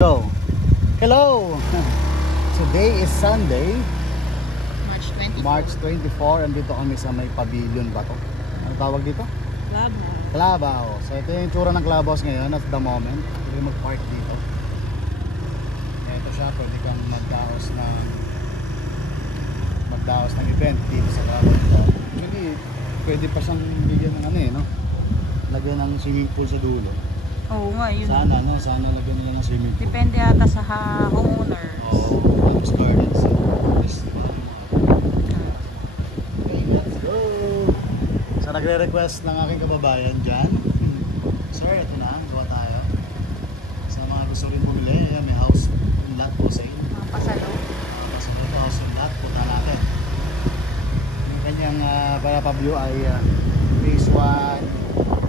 Hello. Hello. Today is Sunday, March 24. March 24. Andito kami sa may pavilion ba to? Ano tawag dito? Clubhouse. Clubhouse. So ito yung tsura ng Clubhouse ngayon at the moment. Pwede mag-park dito. Ito siya, pwede kang magdaos ng event dito sa Clubhouse. Actually, pwede pa siyang bigyan ng ano no? Lagyan ng swimming pool sa dulo. Oo nga, yun. Sana lagyan nila ng swimming pool. Depende ata sa homeowner. Oo, Clubhouse Gardens. Okay, let's go! So nagre-request ng aking kababayan dyan. Sir, ito na, gawa tayo. Sa mga gusto rin bumili, may house lot po sa inyo. Pasalo. Pasalo ito, house lot, punta natin. Yung kanyang para Pablo ay phase 1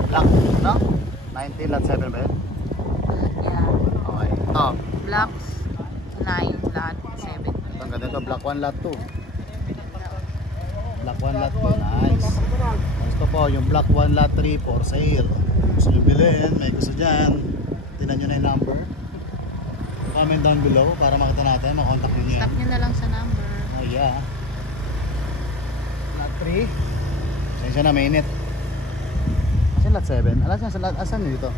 block, no? 19 lot 7 ba yun? Yeah. Okay, ito. Blocks 9, lot 7. Ang ganda ito, block 1 lot 2. Block 1 lot 2, nice. Gusto po, yung block 1 lot 3 for sale. Gusto nyo bilhin, may gusto dyan, tinan nyo na yung number. Comment down below para makita natin, makontak nyo yan. Stop nyo na lang sa number. Oh yeah. Lot 3. Sensya na, mainit. Asan lot 7? Asan dito?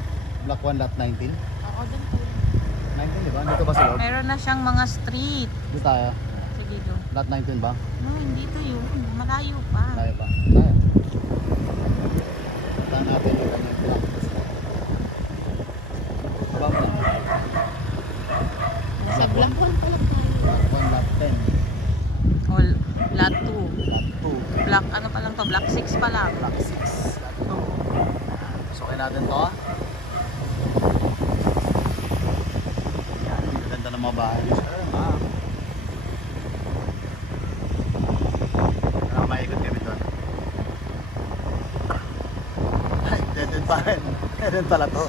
Block 1 lot 19? Ako dun po. 19 diba? Dito ba sa loob? Meron na siyang mga street. Dito tayo. Sige do. Lot 19 ba? No, hindi to yun. Malayo pa. Tayo ba? Tayo. Puntahan natin yung kanyang block. Block na. Sa block 1 pa lang tayo. Block 1 lot 10. All, lot 2. Lot 2. Block ano pa lang to? Block 6 pa lang. Block 6. Lot 2. Sukin natin to. Yan. Ang ganda ng mga bahay. Sure, ma'am. Ano maikot kami doon? Ay, dead pa rin. Dead pala to.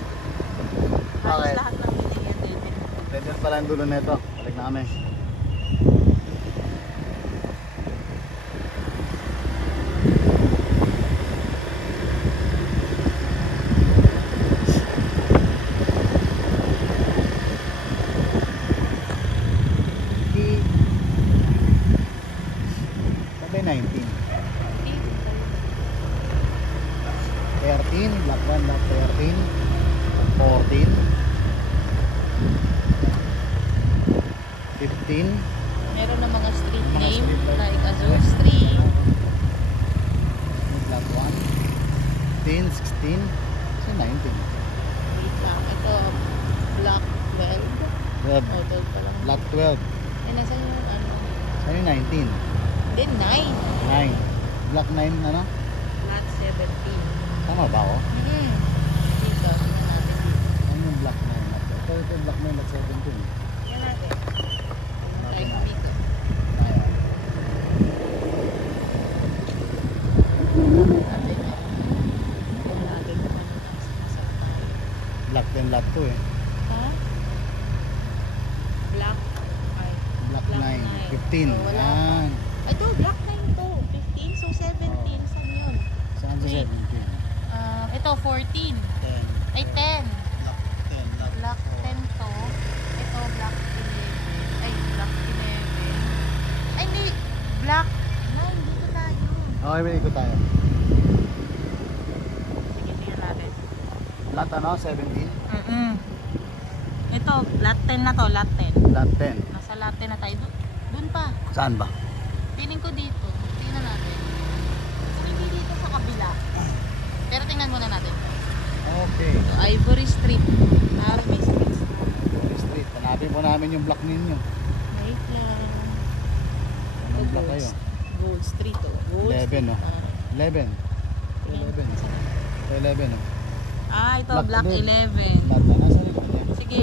Halos Okay. lahat ng binigyan din. Dead pala yung dulo nito. Balik na kami. Sabay 19. 13, block 1, block 13, 14, 15, Meron na mga street Mga name street light. like Azul Street. block 1, 15, 16, so 19. Wait lang. Ito, block 12. Red, Oh, 12 pa lang. block 12, Eh, nasa yung ano? saan yung 19? Hindi, 9. 9, block 9, ano? Lot 17. Tama ba ako? Dito, tingnan natin dito. Ano yung block 9? Ito yung block 9 at 17. Tingnan natin. Tayo na. dito. Ayan. Natin eh. Tingnan natin kung ano nasa tayo. Block 10, block 2 eh. Ha? Block 5. Block 9, 9. 15. Oh, wala Yan. Ito, block 9 to. 15, so 17. Saan yun? Saan sa Wait. 17? Ito, 14. 10. Ay, 10. Block 10. Block 10 to. Ito, block 11. Ay, block 11. Ay, hindi. Block 9. Dito tayo. Okay, may ikot tayo. Sige, tingnan natin. Lot ano? 17? Ito, lot 10 na to. Lot 10. Lot 10. Nasa lot 10 na tayo. Doon pa. Saan ba? Tingin ko dito. Tingnan natin. Kung hindi dito sa kabila. Pero tingnan muna natin. Okay. So, Ivory Street. Army Street. Street. Hanapin po namin yung block ninyo. Wait lang. Anong block kayo? Gold Street, oh. Gold 11, Street. no? 11. 11. Ito 11, no? Ito, Block block doon. 11. Lot na. Nasa likod niya. Sige.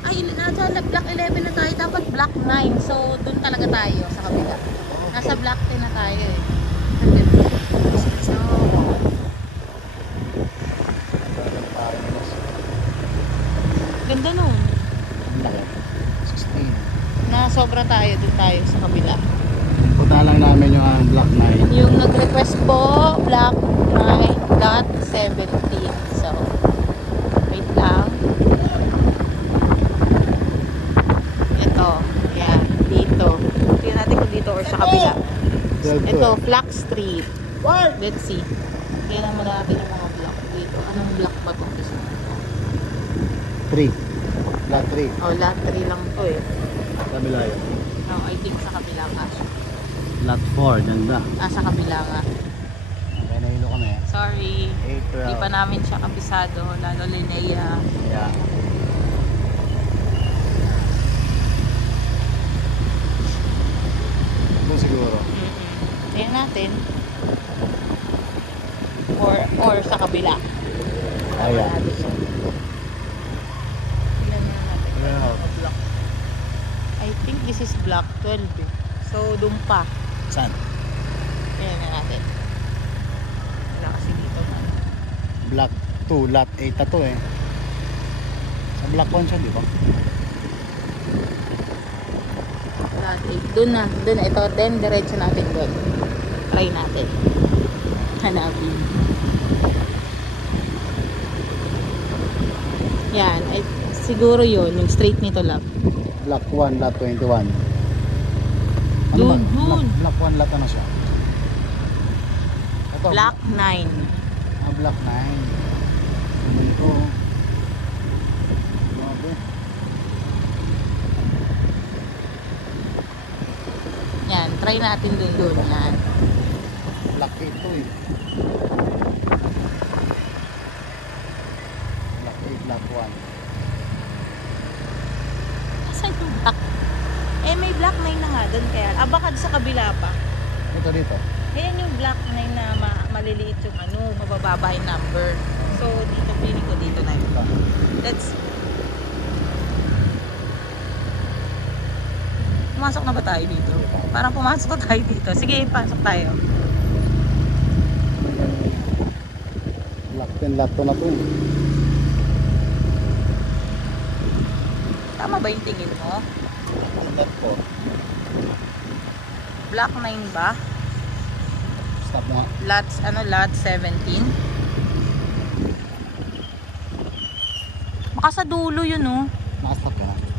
Ay, nasa block 11 na tayo. Dapat block 9. So, dun talaga tayo sa kabila. Nasa block 10 na tayo eh. So, ganda nun. Block 16. Na sobra tayo, dun tayo sa kabila. Punta lang namin yung block 9. Yung nag-request po, block 9, lot 17. So, wait lang. or sa kabila. 12 Ito, to eh. Flax Street. What? Let's see. Tingnan mo natin yung mga block dito. Anong block ba ito? 3. Lot 3. Oh, lot 3 lang to eh. Kabila yun. Oh, I think sa kabila nga. Lot 4, ganda. Sa kabila nga. Okay, nahilo ka na yan. Sorry. April. Hindi pa namin siya kabisado. Lalo Linnea. Yeah. Ito siguro. Tingnan natin. Or sa kabila. Ayan. Tingnan natin. Ayan. Block. I think this is block 12 eh. So, doon pa. Saan? Tingnan natin. Wala kasi dito man. Block 2, lot 8 na to eh. Sa block 1 siya, di ba? Lot 8. Doon na. Doon na. Ito. Then, diretso natin doon. Try natin. Hanapin. Yan. Ay, siguro yun. Yung straight nito lang. Block 1, lot 21. Doon, ba? doon. Block 1, lot ano siya? Ito. Block 9. Block 9. Ano ito? Grabe. Yan. Try natin doon. Yan. Block 8 to eh. Block 8, block 1. Asan yung block? Eh, may block 9 na nga doon kaya. Baka sa kabila pa. Ito dito. Ayan yung block 9 na maliliit yung mabababa yung number. So, dito, feeling ko dito na yun. Let's pumasok na ba tayo dito? Parang pumasok na tayo dito. Sige, pasok tayo. Block 10, lot 2 na to eh. Tama ba yung tingin mo? Lot 4. Block 9 ba? Stop mo nga. Lot 17? Baka sa dulo yun, oh. Nakastop ka na.